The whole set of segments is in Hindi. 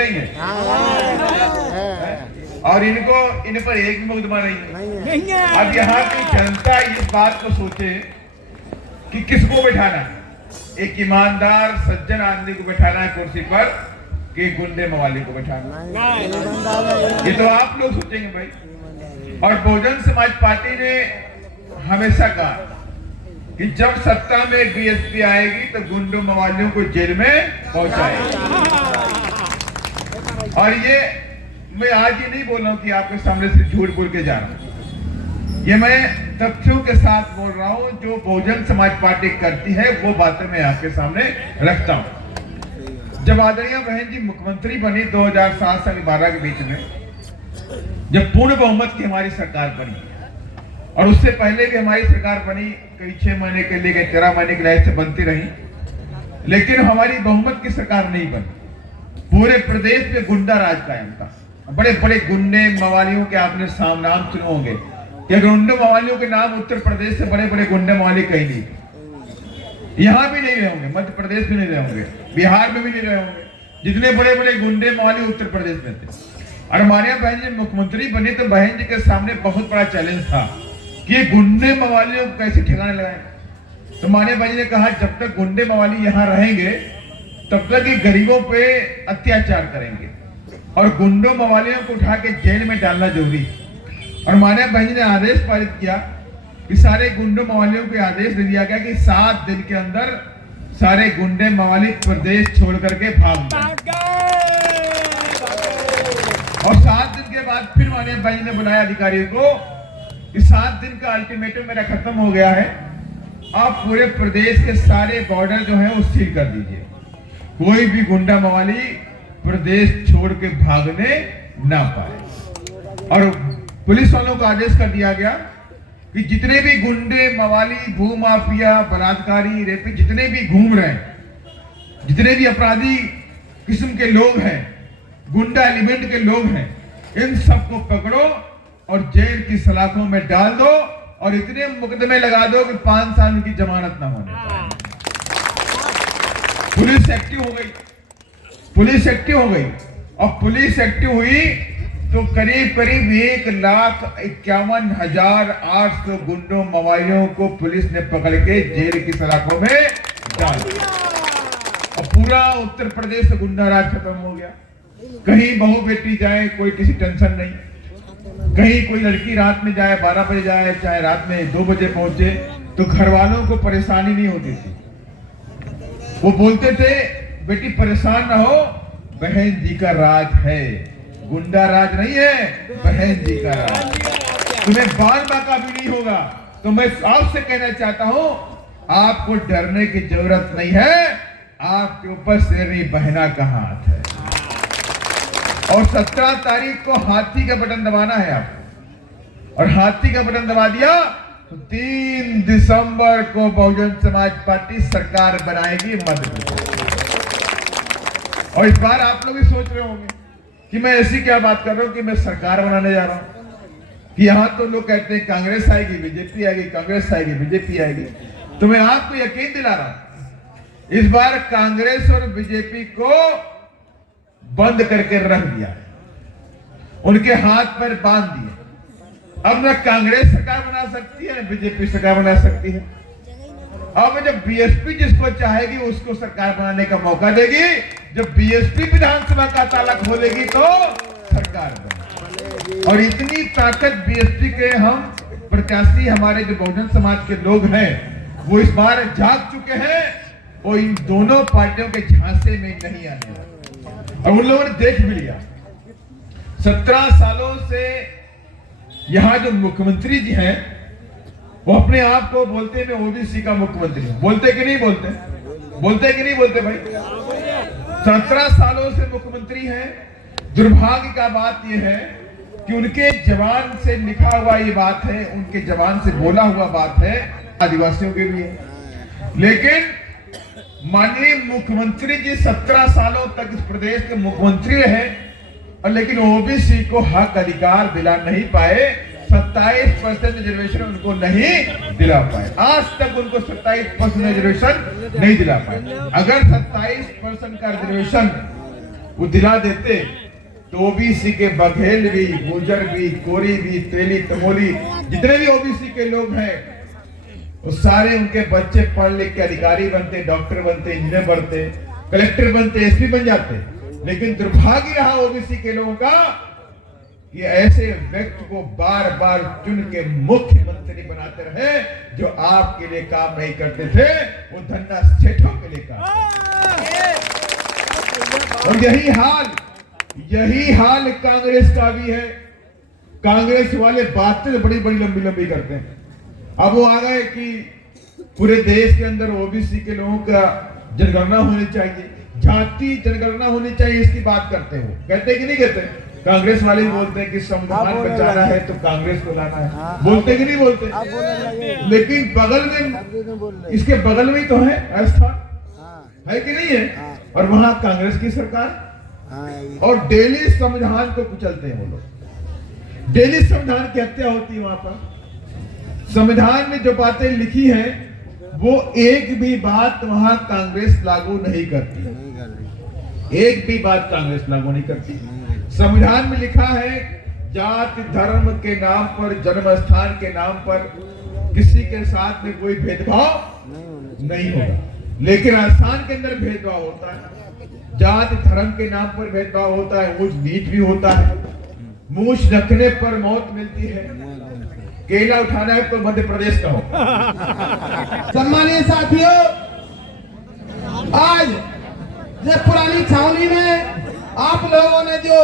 नहीं है? और इन पर एक भी मुकदमा नहीं है। अब यहाँ की जनता इस बात को सोचे कि किसको बैठाना, एक ईमानदार सज्जन आदमी को बैठाना है कुर्सी पर कि गुंडे मवाली को बैठाना, ये तो आप लोग सोचेंगे भाई। और बहुजन समाज पार्टी ने हमेशा कहा कि जब सत्ता में बीएसपी आएगी तो गुंडों मवालियों को जेल में पहुंचाएगी। और ये मैं आज ही नहीं बोल रहा हूं कि आपके सामने से झूठ बोल के जा रहा हूं, ये मैं तथ्यों के साथ बोल रहा हूं। जो बहुजन समाज पार्टी करती है वो बातें मैं आपके सामने रखता हूं। जब आदरणीय बहन जी मुख्यमंत्री बनी 2007 से 2012 के बीच में, जब पूर्ण बहुमत की हमारी सरकार बनी, और उससे पहले भी हमारी सरकार बनी, कई 6 महीने के लिए 13 महीने के लिए से बनती रही, लेकिन हमारी बहुमत की सरकार नहीं बनी। पूरे प्रदेश में गुंडा राज कायम था। बड़े बड़े गुंडे मवालियों के आपने नाम सुने होंगे कि गुंडे मवालियों के नाम उत्तर प्रदेश से बड़े बड़े गुंडे मवाली कहीं नहीं, यहाँ भी नहीं रहे होंगे, मध्य प्रदेश में नहीं रहे होंगे, बिहार में भी नहीं रहे होंगे। जितने बड़े बड़े गुंडे मवाली उत्तर प्रदेश में थे। और हमारे यहाँ बहन जी मुख्यमंत्री बनी तो बहन जी के सामने बहुत बड़ा चैलेंज था कि ये गुंडे मवालियों को कैसे ठिकाने लगाए। तो माने भाई ने कहा जब तक गुंडे मवाली यहाँ रहेंगे तब तक ये गरीबों पे अत्याचार करेंगे और गुंडों मवालियों को उठा के जेल में डालना जरूरी। और माने भाई ने आदेश पारित किया कि सारे गुंडों मवालियों को आदेश दे दिया गया कि 7 दिन के अंदर सारे गुंडे मवाली प्रदेश छोड़ करके भाग जाए। और 7 दिन के बाद फिर माने भाई ने बुलाया अधिकारियों को कि 7 दिन का अल्टीमेटम मेरा खत्म हो गया है, आप पूरे प्रदेश के सारे बॉर्डर जो है वो सील कर दीजिए, कोई भी गुंडा मवाली प्रदेश छोड़ के भागने ना पाए। और पुलिस वालों को आदेश कर दिया गया कि जितने भी गुंडे मवाली भूमाफिया बलात्कारी रेपी जितने भी घूम रहे हैं, जितने भी अपराधी किस्म के लोग हैं, गुंडा एलिमेंट के लोग हैं, इन सबको पकड़ो और जेल की सलाखों में डाल दो और इतने मुकदमे लगा दो कि 5 साल की जमानत ना होने। पुलिस एक्टिव हो गई, पुलिस एक्टिव हो गई। और पुलिस एक्टिव हुई तो करीब करीब 1,51,800 गुंडों मवालियों को पुलिस ने पकड़ के जेल की सलाखों में डाल दिया और पूरा उत्तर प्रदेश से गुंडा राज खत्म हो गया। कहीं बहू बेटी जाए कोई किसी टेंशन नहीं, कहीं कोई लड़की रात में जाए 12 बजे जाए चाहे रात में 2 बजे पहुंचे तो घर वालों को परेशानी नहीं होती थी। वो बोलते थे बेटी परेशान ना हो, बहन जी का राज है, गुंडा राज नहीं है, बहन जी का राज। तुम्हें बाल बाका भी नहीं होगा। तो मैं आपसे कहना चाहता हूं आपको डरने की जरूरत नहीं है, आपके ऊपर शेरनी बहना का हाथ है। और 17 तारीख को हाथी का बटन दबाना है आपको, और हाथी का बटन दबा दिया तो 3 दिसंबर को बहुजन समाज पार्टी सरकार बनाएगी मध्य प्रदेश। और इस बार आप लोग भी सोच रहे होंगे कि मैं ऐसी क्या बात कर रहा हूं कि मैं सरकार बनाने जा रहा हूं, कि यहां तो लोग कहते हैं कांग्रेस आएगी बीजेपी आएगी, कांग्रेस आएगी बीजेपी आएगी। तो मैं आपको यकीन दिला रहा हूं इस बार कांग्रेस और बीजेपी को बंद करके रख दिया, उनके हाथ पर बांध दिए। अब न कांग्रेस सरकार बना सकती है न बीजेपी सरकार बना सकती है। अब जब बीएसपी जिसको चाहेगी उसको सरकार बनाने का मौका देगी, जब बीएसपी विधानसभा का ताला खोलेगी तो सरकार बनेगी। और इतनी ताकत बीएसपी के हम प्रत्याशी हमारे जो बहुजन समाज के लोग हैं वो इस बार जाग चुके हैं, वो इन दोनों पार्टियों के झांसे में नहीं आने वाले। और उन लोगों ने देख भी लिया 17 सालों से यहाँ जो मुख्यमंत्री जी हैं वो अपने आप को बोलते हैं मैं ओबीसी का मुख्यमंत्री हूं। बोलते कि नहीं बोलते? बोलते कि नहीं बोलते भाई? 17 सालों से मुख्यमंत्री हैं। दुर्भाग्य का बात यह है कि उनके जवान से लिखा हुआ ये बात है, उनके जवान से बोला हुआ बात है आदिवासियों के लिए। लेकिन माननीय मुख्यमंत्री जी 17 सालों तक इस प्रदेश के मुख्यमंत्री रहे और लेकिन ओबीसी को हक अधिकार दिला नहीं पाए। 27% रिजर्वेशन उनको नहीं दिला पाए, आज तक उनको 27% रिजर्वेशन नहीं दिला पाए। अगर 27% का रिजर्वेशन वो दिला देते तो ओबीसी के बघेलवी, गुजरवी, कोरीवी, तेली, तमोली जितने भी ओबीसी के लोग हैं वो सारे उनके बच्चे पढ़ लिख के अधिकारी बनते, डॉक्टर बनते, इंजीनियर बनते, कलेक्टर बनते, एसपी बन जाते। लेकिन दुर्भाग्य रहा ओबीसी के लोगों का कि ऐसे व्यक्ति को बार बार चुन के मुख्यमंत्री बनाते रहे जो आपके लिए काम नहीं करते थे, वो धन्ना सेठों के लिए काम। और यही हाल कांग्रेस का भी है। कांग्रेस वाले बातें बड़ी बड़ी लंबी लंबी करते हैं। अब वो आ गए कि पूरे देश के अंदर ओबीसी के लोगों का जनगणना होनी चाहिए, जाति जनगणना होनी चाहिए, इसकी बात करते हो। कहते कि नहीं कहते? कांग्रेस वाले भी बोलते हैं कि संविधान बचाना है तो कांग्रेस को लाना है। बोलते कि नहीं बोलते? लेकिन बगल में, इसके बगल में तो है राजस्थान, है कि नहीं है? और वहां कांग्रेस की सरकार, और डेली संविधान को कुचलते हैं वो लोग। डेली संविधान की हत्या होती है वहां पर। संविधान में जो बातें लिखी हैं वो एक भी बात वहां कांग्रेस लागू नहीं करती। एक भी बात कांग्रेस लागू नहीं करती। संविधान में लिखा है जाति धर्म के नाम पर, जन्म स्थान के नाम पर किसी के साथ में कोई भेदभाव नहीं होगा। लेकिन राजस्थान के अंदर भेदभाव होता है, जाति धर्म के नाम पर भेदभाव होता है, ऊंच नीच भी होता है, मूछ रखने पर मौत मिलती है, केला उठाना है तो मध्य प्रदेश का हो। सम्मानीय साथियों, आज जब पुरानी छावनी में आप लोगों ने जो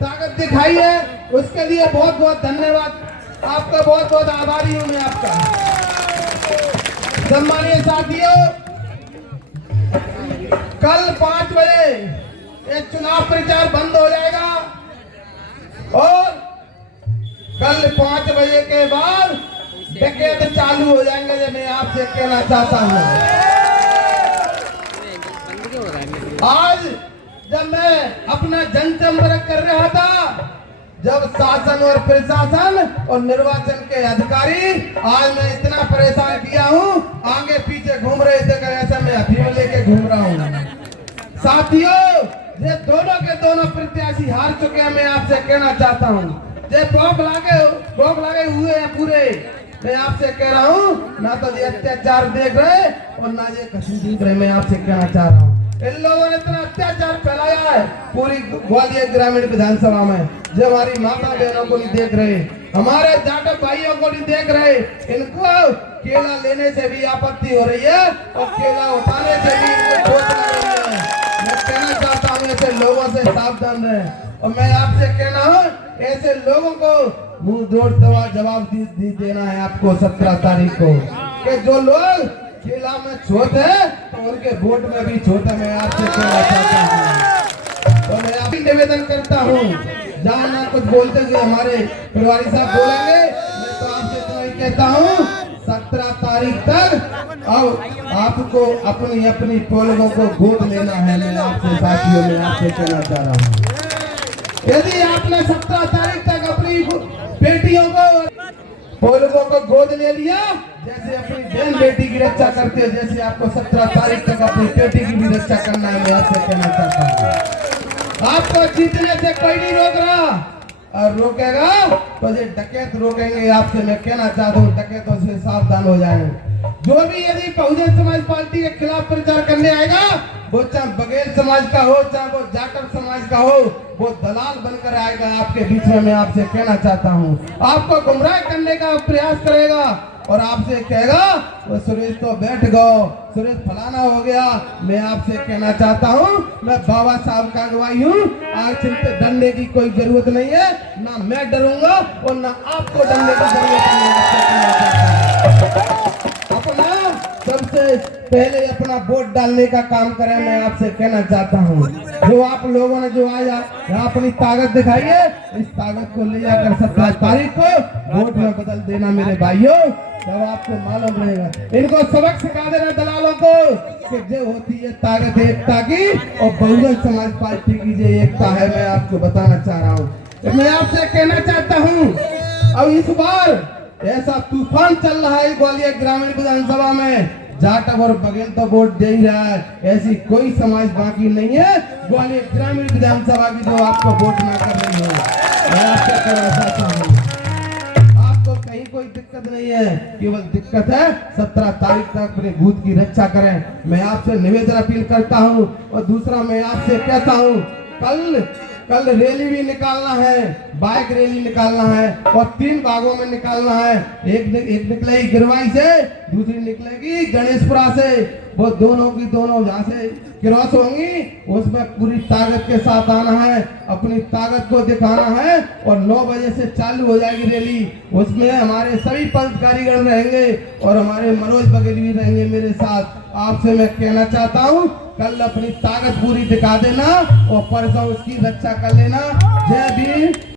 ताकत दिखाई है उसके लिए बहुत बहुत धन्यवाद। आपका बहुत बहुत आभारी हूं मैं आपका। सम्मानीय साथियों, कल 5 बजे ये चुनाव प्रचार बंद हो जाएगा और कल 5 बजे के बाद डकैत चालू हो जाएंगे। ये मैं आपसे कहना चाहता हूँ। आज जब मैं अपना जनसंपर्क कर रहा था, जब शासन और प्रशासन और निर्वाचन के अधिकारी, आज मैं इतना परेशान किया हूँ, आगे पीछे घूम रहे थे, ऐसा मैं अफीम लेके घूम रहा हूँ। साथियों, ये दोनों के दोनों प्रत्याशी हार चुके हैं। मैं आपसे कहना चाहता हूँ, ये बॉम्ब लागे हुए हैं पूरे। मैं आपसे कह रहा हूँ, ना तो ये अत्याचार देख रहे और ना ये कसी देख रहे। मैं आपसे कहना चाह रहा हूँ, इन लोगों ने इतना अत्याचार फैलाया है पूरी ग्वालियर ग्रामीण विधानसभा में, जो हमारी माता बहनों को नहीं देख रहे, हमारे जाटव भाइयों को नहीं देख रहे। इनको केला लेने से भी आपत्ति हो रही है और केला उठाने से भी इनको चोट लग रही है। मैं कहना चाहता हूँ, ऐसे लोगों से सावधान रहें। और मैं आपसे कहना हूँ, ऐसे लोगों को मुंह जोड़ जवाब देना है आपको 17 तारीख को, कि जो लोग केला में छोट है तो उनके वोट में भी छोट है। मैं आपसे कहना चाहता हूँ, तो मैं आपसे निवेदन करता हूँ, जहाँ ना कुछ बोलते हुए हमारे प्रभारी साहब बोलेंगे, मैं तो आपसे इतना ही कहता हूँ, 17 तारीख तक अब आपको अपनी अपनी पोलों को गोद लेना है। मैं आपसे साथियों में आपसे कहना चाह रहा हूँ, यदि आपने 17 तारीख तक अपनी बेटियों को पोलों को गोद ले लिया, जैसे अपनी बहन बेटी की रक्षा करते हो, जैसे आपको 17 तारीख तक अपनी बेटी की भी रक्षा करना है। मैं आपसे कहना चाहता हूँ, आपको जीतने से कोई नहीं रोक रहा, और रोकेगा तो ये डकैत रोकेंगे। आपसे मैं कहना चाहता हूँ, डकैतों से सावधान हो जाएं। जो भी यदि बहुजन समाज पार्टी के खिलाफ प्रचार करने आएगा, वो चाहे बघेल समाज का हो, चाहे वो जाटव समाज का हो, वो दलाल बनकर आएगा आपके बीच में। मैं आपसे कहना चाहता हूँ, आपको गुमराह करने का प्रयास करेगा और आपसे कहेगा वो सुरेश तो बैठ गो, सुरेश फलाना हो गया। मैं आपसे कहना चाहता हूँ, मैं बाबा साहब का अगुवाई हूँ, आज चिंता डरने की कोई जरूरत नहीं है, ना मैं डरूंगा और ना आपको डरने की जरूरत नहीं है। अपना सबसे पहले अपना वोट डालने का काम करें। मैं आपसे कहना चाहता हूँ, जो आप लोगों ने जो आज अपनी ताकत दिखाई है, इस ताकत को ले जाकर 17 तारीख को वोट में बदल देना मेरे भाइयों, तब आपको मालूम रहेगा। इनको सबक सिखा देना दलालों को कि जो होती है ताकत एकता की, और बहुजन समाज पार्टी की जो एकता है, मैं आपको बताना चाह रहा हूँ। मैं आपसे कहना चाहता हूँ, अब इस बार ऐसा तूफान चल रहा है ग्वालियर ग्रामीण विधानसभा में, जाटव और बघेल तो वोट दे ही रहा है, ऐसी कोई समाज बाकी नहीं है ग्वालियर ग्रामीण विधानसभा की जो आपको वोट ना कर रही हो। मैं आपसे कहना चाहता हूँ, आपको कहीं कोई दिक्कत नहीं है, केवल दिक्कत है 17 तारीख तक अपने बूथ की रक्षा करें। मैं आपसे निवेदन अपील करता हूँ। और दूसरा मैं आपसे कहता हूँ, कल रैली भी निकालना है, बाइक रैली निकालना है और 3 भागों में निकालना है। एक निकलेगी गिरवाई से, दूसरी निकलेगी गणेशपुरा से। वो दोनों की दोनों जहाँ से क्रॉस होंगी उसमें पूरी ताकत के साथ आना है, अपनी ताकत को दिखाना है। और 9 बजे से चालू हो जाएगी रैली, उसमें हमारे सभी पदाधिकारीगण रहेंगे और हमारे मनोज बघेल भी रहेंगे मेरे साथ। आपसे मैं कहना चाहता हूँ, कल अपनी ताकत पूरी दिखा देना और परसों उसकी रक्षा कर लेना। जय भीम।